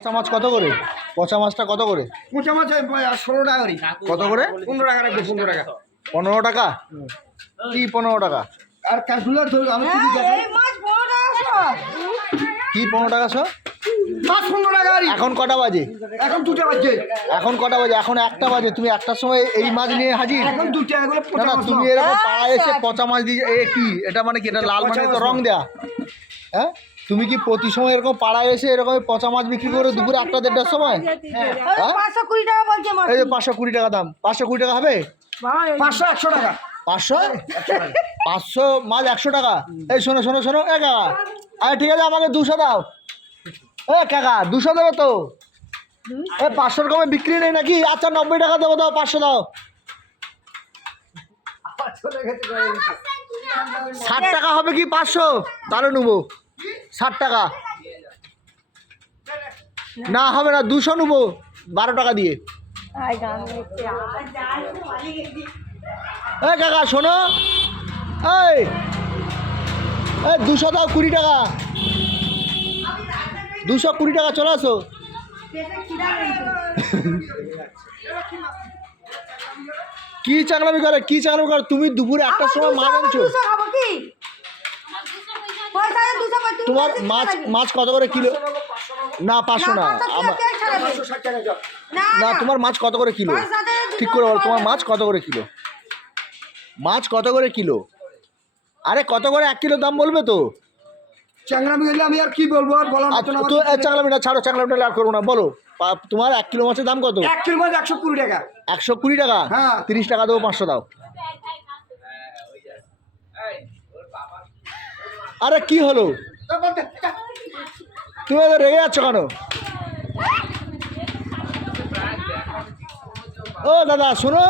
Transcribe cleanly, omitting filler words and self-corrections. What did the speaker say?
পচা মাছ কত করে? পচা মাছটা কত করে? পচা মাছ 16 টাকা করে। কত করে? 15 টাকা রাখবো, 15 টাকা। 15 টাকা? কি 15 টাকা? আর ক্যালকুলেটর ধরো আমি কি দেখাই? কি 15 টাকা শো? মাছ 15 টাকা করে। এখন কটা বাজে? এখন 2টা বাজে। এখন কটা বাজে? এখন 1টা বাজে। তুমি 1টার সময় এই মাছ নিয়ে হাজির? এখন 2টা এগুলো না পচা না, মাছ। তুমি এরকম পাড়ায় এসে পচা মাছ দিয়ে কি এটা মানে কি? এটা লাল মানে তো রং দেয়া। হ্যাঁ, তুমি কি প্রতি সময় এরকম পাড়ায় এসে এরকম পচা মাছ বিক্রি করে দুপুরে 1টা 1:30টার সময়? হ্যাঁ, 520 টাকা বলছে মাছ। এই যে 520 টাকা দাম। 520 টাকা হবে? 500 100 টাকা। 500? 500 মাছ 100 টাকা? এই শোনো শোনো শোনো, এ কাকা, আরে ঠিক আছে আমাকে 200 দাও। এ কাকা 200 দেবে তো? এ 500 কমে বিক্রি নেই নাকি? আচ্ছা 90 টাকা দেবো, দাও 500 দাও। 60 টাকা হবে কি 500? তাহলে নেবো 60 টাকা। না হবে না, 200 নেবো 12 টাকা দিয়ে। এ কাকা শোনো, এই 200 দাও, 20 টাকা। 220 টাকা, চলে আসো। কি চাকলামি করে, কি চাকলামি করে? তুমি দুপুরে 1টার সময় মাছ আনছো। তোমার মাছ কত করে কিলো? না 500 না, না তোমার মাছ কত করে কিলো? ঠিক করে বলো, তোমার মাছ কত করে কিলো? মাছ কত করে কিলো? আরে কত করে 1 কিলো দাম বলবে তো? চ্যাংরামি হইলে আমি আর কি বলবো, আর বলার মতো না। তো চাকলামিটা ছাড়ো, চাকলামিটা আর করবো না, বলো তোমার 1 কিলো মাছের দাম কত? 1 কিলো মাছ 120 টাকা। 120 টাকা? হ্যাঁ। 30 টাকা দেবো, 500 দাও। আরে কি হলো, তুমি রেগে যাচ্ছ কেন? ও দাদা শোনো,